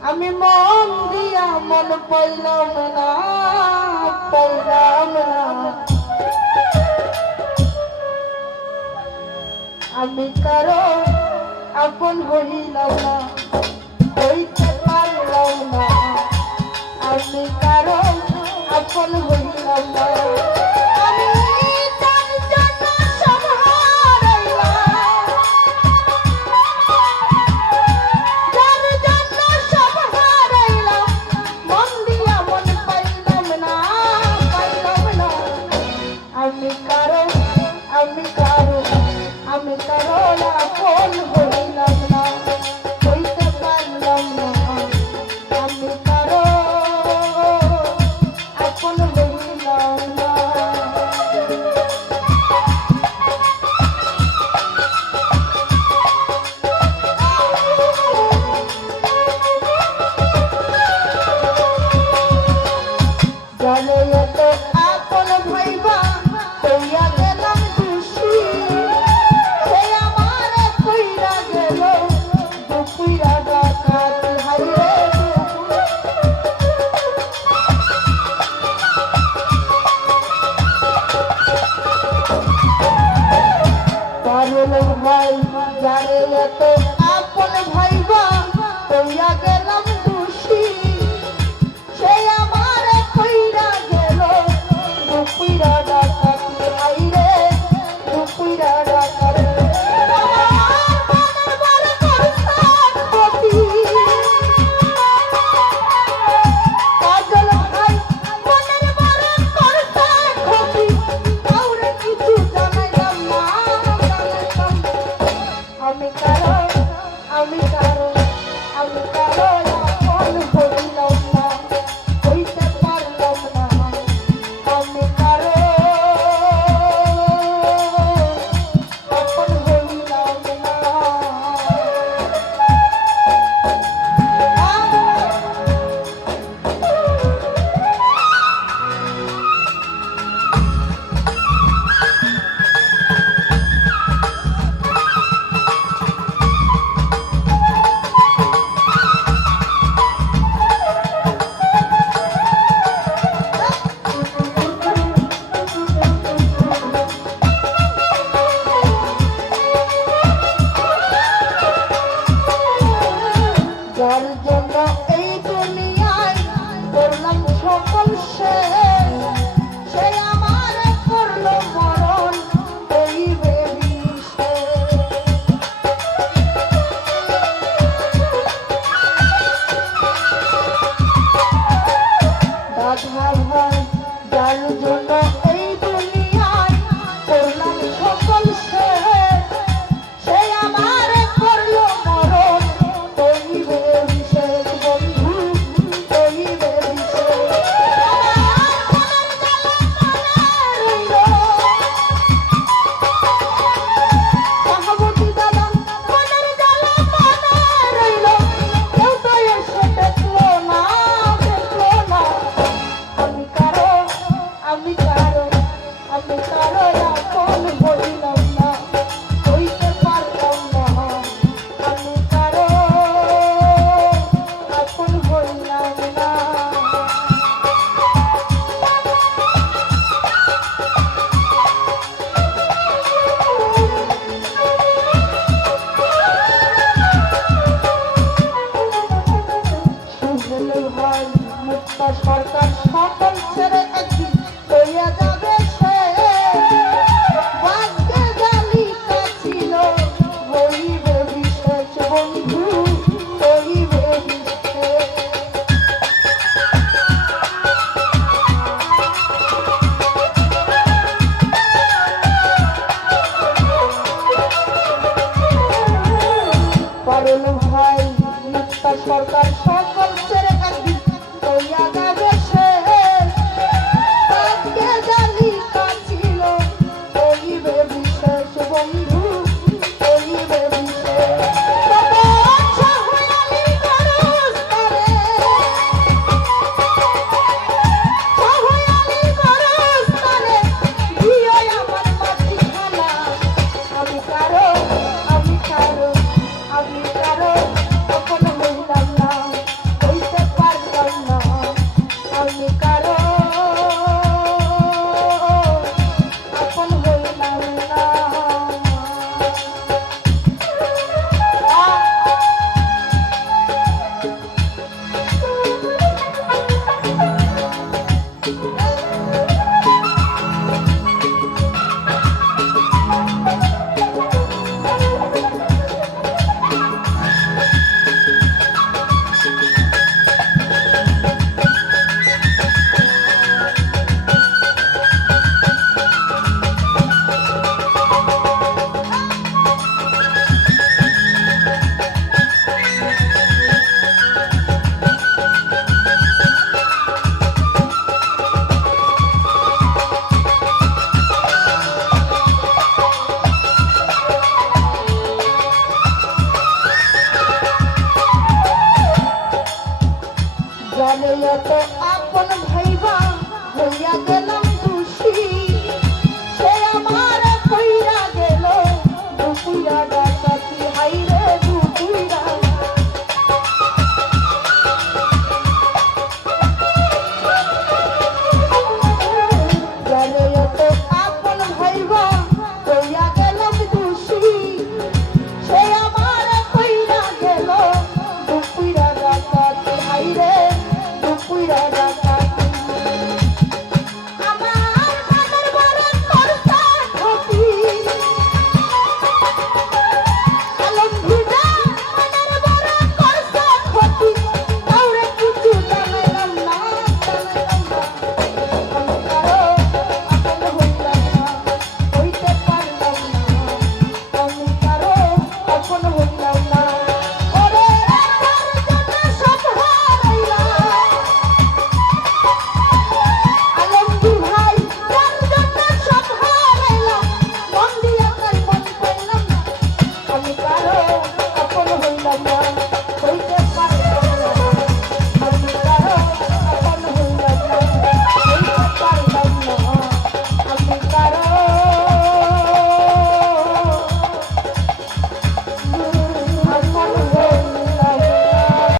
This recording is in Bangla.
আমি মন দিয়া মন পাইলাম না পাইলাম না। আমি কারও আপন হইলাম না। ตกอาปนภัยว่าตกยาก আমি কারও আমি কারও আমি কারও সরকার